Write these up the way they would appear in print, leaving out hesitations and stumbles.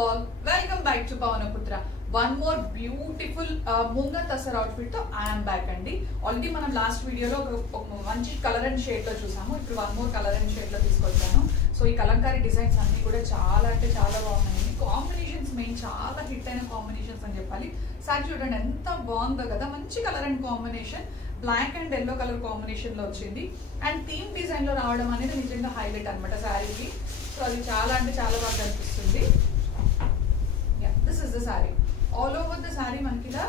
all, welcome back to Pavanaputra. One more beautiful Munga Tasar outfit తో I am back అండి. Already మనం last వీడియోలో ఒక మంచి కలర్ అండ్ షేడ్ లో చూసాము. ఇప్పుడు one more colour and shade లో తీసుకొచ్చాను. సో ఈ కలంకారీ డిజైన్స్ అన్ని కూడా చాలా అంటే చాలా బాగున్నాయి. కాంబినేషన్స్ మెయిన్ చాలా హిట్ అయిన కాంబినేషన్స్ అని చెప్పాలి. సారీ చూడండి ఎంత బాగుందో కదా, మంచి colour and combination, black and yellow colour combination లో వచ్చింది. అండ్ థీమ్ డిజైన్ లో రావడం అనేది నిజంగా హైలైట్ అనమాట శారీకి. సో అది చాలా అంటే చాలా బాగా కనిపిస్తుంది. This is the sari. All over the sari మనకి ఇలా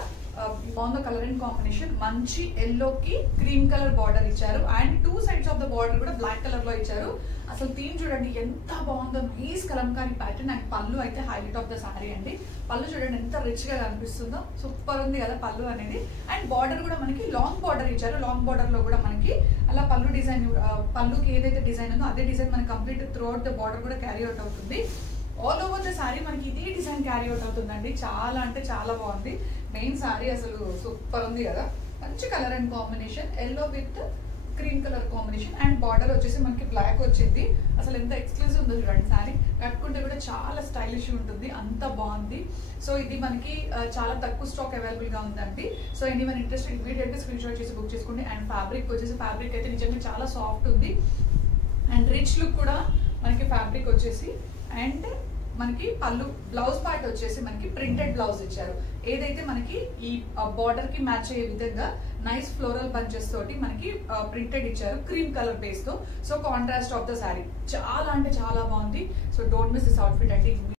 బాగుంది కలర్ అండ్ కాంబినేషన్. మంచి ఎల్లో కి క్రీమ్ కలర్ బార్డర్ ఇచ్చారు and two sides of the border కూడా బ్లాక్ కలర్ లో ఇచ్చారు. అసలు థీమ్ చూడండి ఎంత బాగుందో, నైస్ కలంకారీ ప్యాటర్న్. అండ్ పళ్ళు అయితే హైలైట్ ఆఫ్ ద శారీ అండి. పళ్ళు చూడండి ఎంత రిచ్ గా కనిపిస్తుందో, సూపర్ ఉంది కదా పళ్ళు అనేది. అండ్ బార్డర్ కూడా మనకి లాంగ్ బార్డర్ ఇచ్చారు. లాంగ్ బార్డర్ లో కూడా మనకి అలా పళ్ళు డిజైన్, పళ్ళుకి ఏదైతే డిజైన్ ఉందో అదే డిజైన్ మనకి complete through out the border కూడా క్యారీ అవుట్ అవుతుంది. ఆల్ ఓవర్ ద శారీ మనకి ఇదే డిజైన్ క్యారీ అవుట్ అవుతుందండి. చాలా అంటే చాలా బాగుంది. మెయిన్ శారీ అసలు సూపర్ ఉంది కదా, మంచి colour and combination, yellow with cream colour combination. And border వచ్చేసి మనకి బ్లాక్ వచ్చింది. అసలు ఎంత ఎక్స్క్లూజివ్ ఉందో చూడండి. శారీ కట్టుకుంటే కూడా చాలా స్టైలిష్ ఉంటుంది, అంత బాగుంది. సో ఇది మనకి చాలా తక్కువ స్టాక్ అవైలబుల్ గా ఉందండి. సో ఎనీవన్ ఇంట్రెస్ట్ ఇమీడియట్ గా స్క్రీన్ షాట్ చేసి బుక్ చేసుకోండి. అండ్ ఫ్యాబ్రిక్ వచ్చేసి ఫ్యాబ్రిక్ అయితే నిజంగా చాలా సాఫ్ట్ ఉంది అండ్ రిచ్ లుక్ కూడా మనకి ఫ్యాబ్రిక్ వచ్చేసి. అండ్ మనకి పళ్ళు బ్లౌజ్ పార్ట్ వచ్చేసి మనకి ప్రింటెడ్ బ్లౌజ్ ఇచ్చారు. ఏదైతే మనకి ఈ బార్డర్ కి మ్యాచ్ అయ్యే విధంగా నైస్ ఫ్లోరల్ బంచెస్ తోటి మనకి ప్రింటెడ్ ఇచ్చారు క్రీమ్ కలర్ బేస్ తో. So contrast of the sari చాలా అంటే చాలా బాగుంది. So don't miss this outfit అండి.